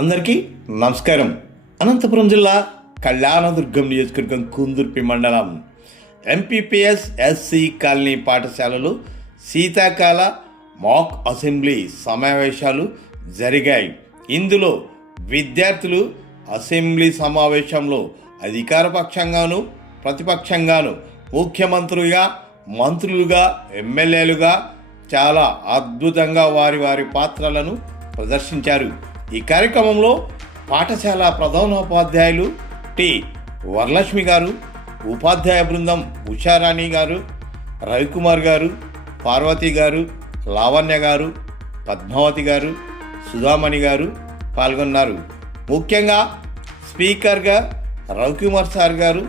అందరికీ నమస్కారం. అనంతపురం జిల్లా కళ్యాణదుర్గం నియోజకవర్గం కుందుర్పి మండలం. ఎంపీపీఎస్ ఎస్సీ కాలనీ పాఠశాలలో శీతాకాల మాక్ అసెంబ్లీ సమావేశాలు జరిగాయి. ఇందులో విద్యార్థులు అసెంబ్లీ సమావేశంలో అధికార పక్షంగాను ప్రతిపక్షంగాను ముఖ్యమంత్రులుగా మంత్రులుగా ఎమ్మెల్యేలుగా చాలా అద్భుతంగా వారి వారి పాత్రలను ప్రదర్శించారు. ఈ కార్యక్రమంలో పాఠశాల ప్రధానోపాధ్యాయులు టి. వరలక్ష్మి గారు ఉపాధ్యాయ బృందం ఉషారాణి గారు రవికుమార్ గారు పార్వతి గారు లావణ్య గారు పద్మావతి గారు సుధామణి గారు పాల్గొన్నారు. ముఖ్యంగా స్పీకర్గా రవికుమార్ సార్ గారు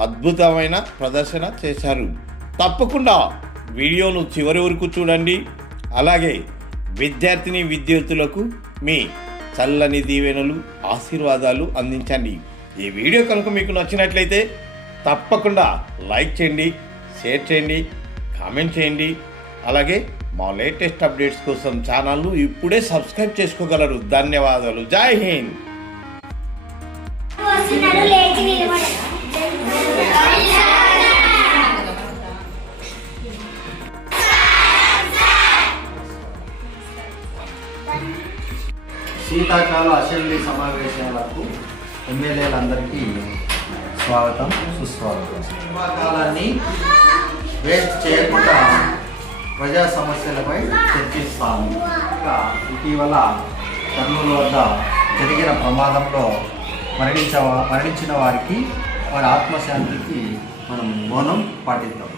అద్భుతమైన ప్రదర్శన చేశారు. తప్పకుండా వీడియోను చివరి వరకు చూడండి. అలాగే విద్యార్థిని విద్యార్థులకు మీ చల్లని దీవెనలు ఆశీర్వాదాలు అందించండి. ఈ వీడియో కనుక మీకు నచ్చినట్లయితే తప్పకుండా లైక్ చేయండి షేర్ చేయండి కామెంట్ చేయండి. అలాగే మా లేటెస్ట్ అప్డేట్స్ కోసం ఛానల్ను ఇప్పుడే సబ్స్క్రైబ్ చేసుకోగలరు. ధన్యవాదాలు. జై హింద్. లేచి శీతాకాల అసెంబ్లీ సమావేశాలకు ఎమ్మెల్యేలందరికీ స్వాగతం సుస్వాగతం. శీతాకాలాన్ని వేస్ట్ చేయకుండా ప్రజా సమస్యలపై చర్చిస్తాము. ఇంకా ఇటీవల కర్నూలు వద్ద జరిగిన ప్రమాదంలో మరణించ మరణించిన వారికి వారి ఆత్మశాంతికి మనం మౌనం పాటిద్దాం.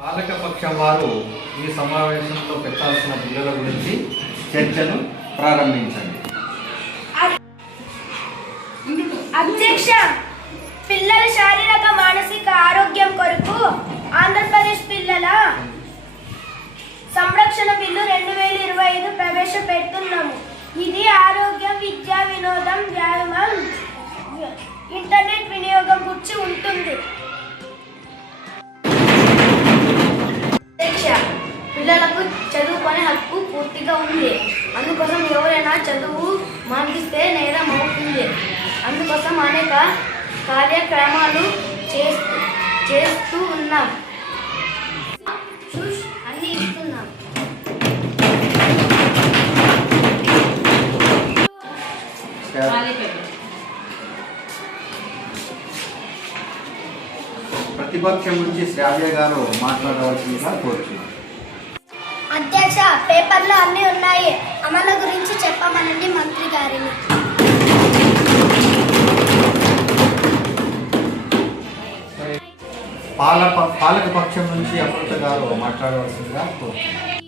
పాలకపక్షం వారు ఈ సమావేశంలో పెట్టాల్సిన బిల్లుల గురించి చర్చను ప్రారంభించండి. అధ్యక్ష పిల్లల శారీరక మానసిక ఆరోగ్యం కొరకు ఆంధ్రప్రదేశ్ పిల్లల సంరక్షణ బిల్లు రెండు వేల ఇరవై ఐదు ప్రవేశపెడుతున్నాము. ఇది ఆరోగ్యం విద్య వినోదం వ్యాయామం ఇంటర్నెట్ వినియోగం గురించి ఉంటుంది. అధ్యక్ష పిల్లలకు చదువుకునే హక్కు పూర్తిగా ఉంది. అందుకోసం ఎవరైనా చదువు మానిస్తే నేరం అవుతుంది. అందుకోసం అనేక కార్యక్రమాలు చేస్తూ చేస్తూ ఉన్నాం. ప్రతిపక్షం నుంచి శ్రావ్య గారు మాట్లాడవలసిందిగా కోరుచున్నాను. అధ్యక్ష పేపర్లో అన్నీ ఉన్నాయి. అమలు గురించి చెప్పమనండి మంత్రి గారిని. పాలక పాలకపక్షం నుంచి అమృత గారు మాట్లాడవలసిందిగా కోరుచున్నాను.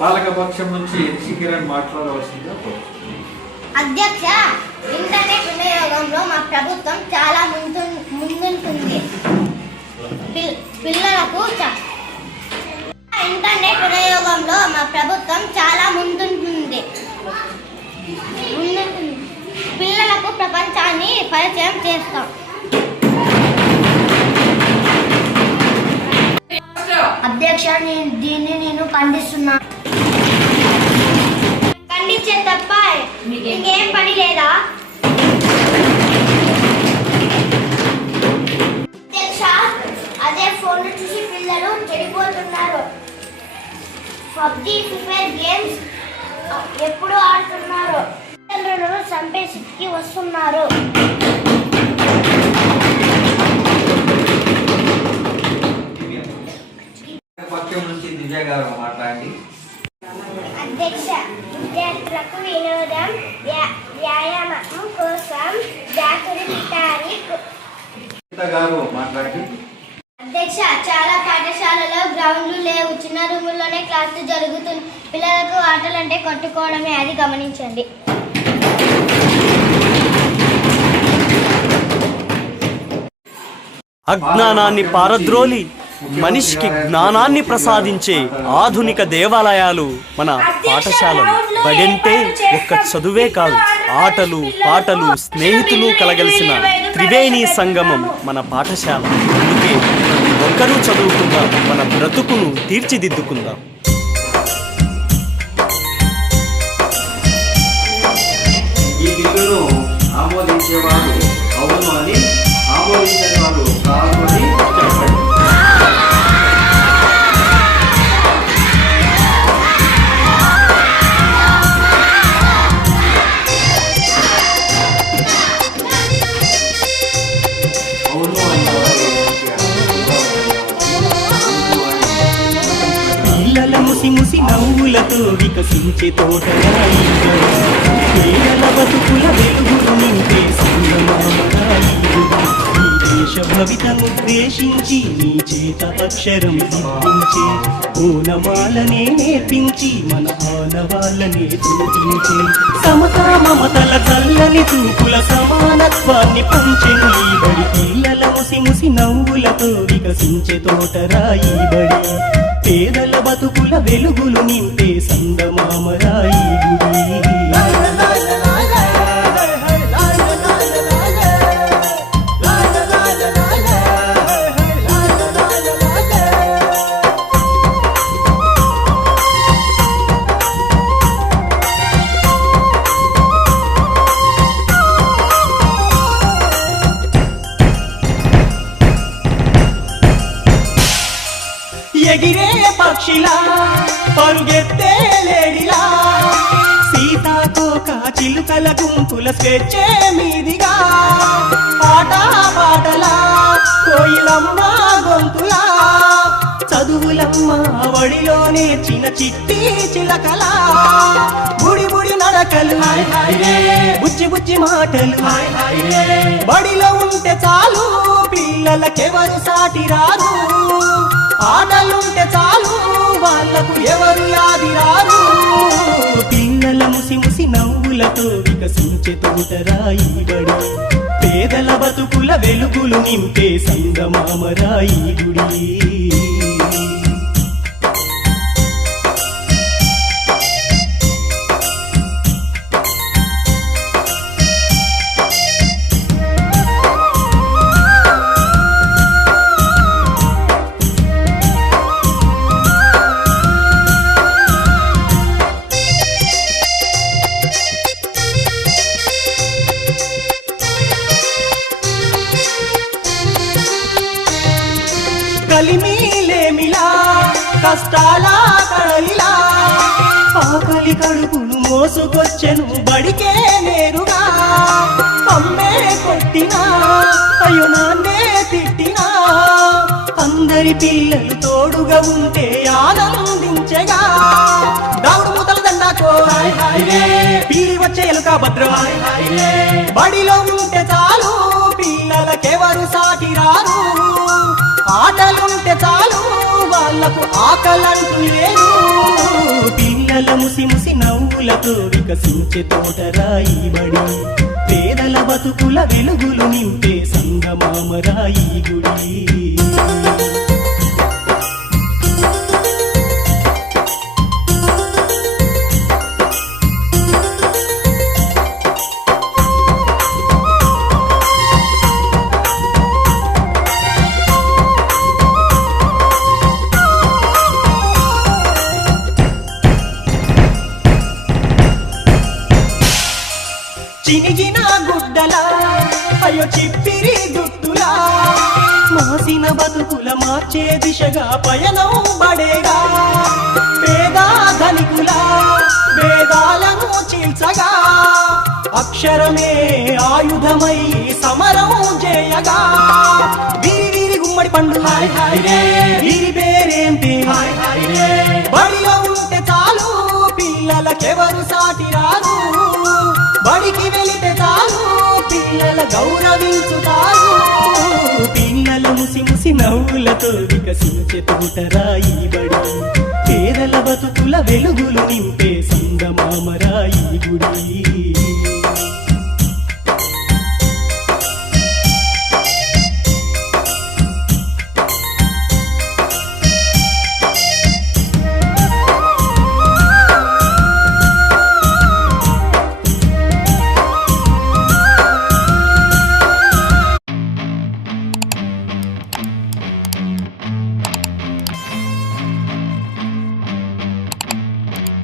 పాలకపక్షం నుంచి ఎన్సీ కిరణ్ మాట్లాడవలసిందిగా అధ్యక్ష ఇంటర్నెట్ వినియోగంలో మా ప్రభుత్వం చాలా ముందు ముందుంటుంది. పిల్- పిల్లలకు ఇంటర్నెట్ వినియోగంలో మా ప్రభుత్వం చాలా ముందుంటుంది. ముందుంటుంది. పిల్లలకు ప్రపంచాన్ని పరిచయం చేస్తాం. అధ్యక్ష నేను దీన్ని నేను ఖండిస్తున్నా ఖండించే తప్ప ఇంకేం పని లేదా? అధ్యక్ష అదే ఫోన్ చూసి పిల్లలు చెడిపోతున్నారు. పబ్జి ప్రిపేర్ గేమ్స్ ఎప్పుడు ఆడుతున్నారు? తల్లిదండ్రులను చంపే స్థితికి వస్తున్నారు. నుంచి దివ్య గారు అధ్యక్ష విద్యార్థులకు వినోదం వ్యా- వ్యాయామం కోసం జాతురి పిటారి అధ్యక్ష చాలా పాఠశాలలో గ్రౌండ్లు లేవు. చిన్న రూముల్లోనే క్లాసులు జరుగుతుంది పిల్లలకు ఆటలంటే కొట్టుకోవడమే అది గమనించండి. అజ్ఞానాన్ని పారద్రోలి. మనిషికి జ్ఞానాన్ని ప్రసాదించే ఆధునిక దేవాలయాలు మన పాఠశాలలు. బడంటే ఒక్క చదువే కాదు ఆటలు పాటలు స్నేహితులు కలగలిసిన త్రివేణి సంగమం మన పాఠశాల. అందుకే ఒక్కరూ చదువుకుందాం మన బ్రతుకును తీర్చిదిద్దుకుందాం. ఈ బిల్లును ఆమోదించేవారు వికసించే తోటరాయి పేదల బతుకుల వెలుగులు నింపే దేశ భవితను ఉద్దేశించి నీ చేత అక్షరం దిద్దించే పూలమాలనే నేర్పించి మన ఆనవాళ్ళనే చూపించే. సమతా మమతల చల్లని చూపుల సమానత్వాన్ని పంచెను ఈ బడి పిల్లల ముసి ముసి నవ్వులతో వికసించే తోటరాయి బడి పేదల బతుకుల వెలుగులు నింపే సందమామరాయి గుంపుల స్వేచ్ఛే మీదిగా. పాట పాటలా కోయిలమ్మ గొంతులా. చదువులమ్మ వడిలో నేర్చిన చిట్టి చిలకలా. బుడి బుడి నడకలు బుజ్జి బుజ్జి మాటలు. బడిలో ఉంటే చాలు పిల్లలకెవరు సాటి రారు ఆటలుంటే చాలు వాళ్ళకు ఎవరు యాది రారు చెతుట తోటరాయి పేదల బతుకుల వెలుగులు నింపే సంగమామరాయి గుడి కలిమిలేమిలా కష్టాల కడలిలా ఆకలి కడుపును మోసుకొచ్చెను బడికే నేరుగా? అమ్మే కొట్టినా అయ్యో నాన్నే తిట్టినా? అందరి పిల్లలు తోడుగా ఉంటే ఆనందించగా? దావుడు మూతల దండాకో పీడి వచ్చే ఎలుక భద్రం. బడిలో ఉంటే చాలు పిల్లలకెవరు సాటి రారు. ఆటలుంటే చాలు వాళ్ళకు ఆకలంటూ లేదు పిల్లల ముసి ముసి నవ్వులతో వికసించే తోటరాయి బడి. పేదల బతుకుల వెలుగులు నింపే సంగమామరాయి గుడి. మార్చే దిశగా పయనం పడేగా. పేదా ధనికుల వేదాలను చీల్చగా. అక్షరమే ఆయుధమై సమరం చేయగా. వీరి గుమ్మడి పండు హాయ్ హాయ్ వీరి పేరేంటి? హాయ్ హాయ్ రే. ఉంటే చాలు పిల్లలకెవరు సాటి రాదు బడికి వెళితే చాలు పిల్లల గౌరవించుతారు. ముసి నవ్వులతో వికసించే తోటరాయి బడి. పేదల బతుకుల వెలుగులు నింపే సందమామరా గుడి.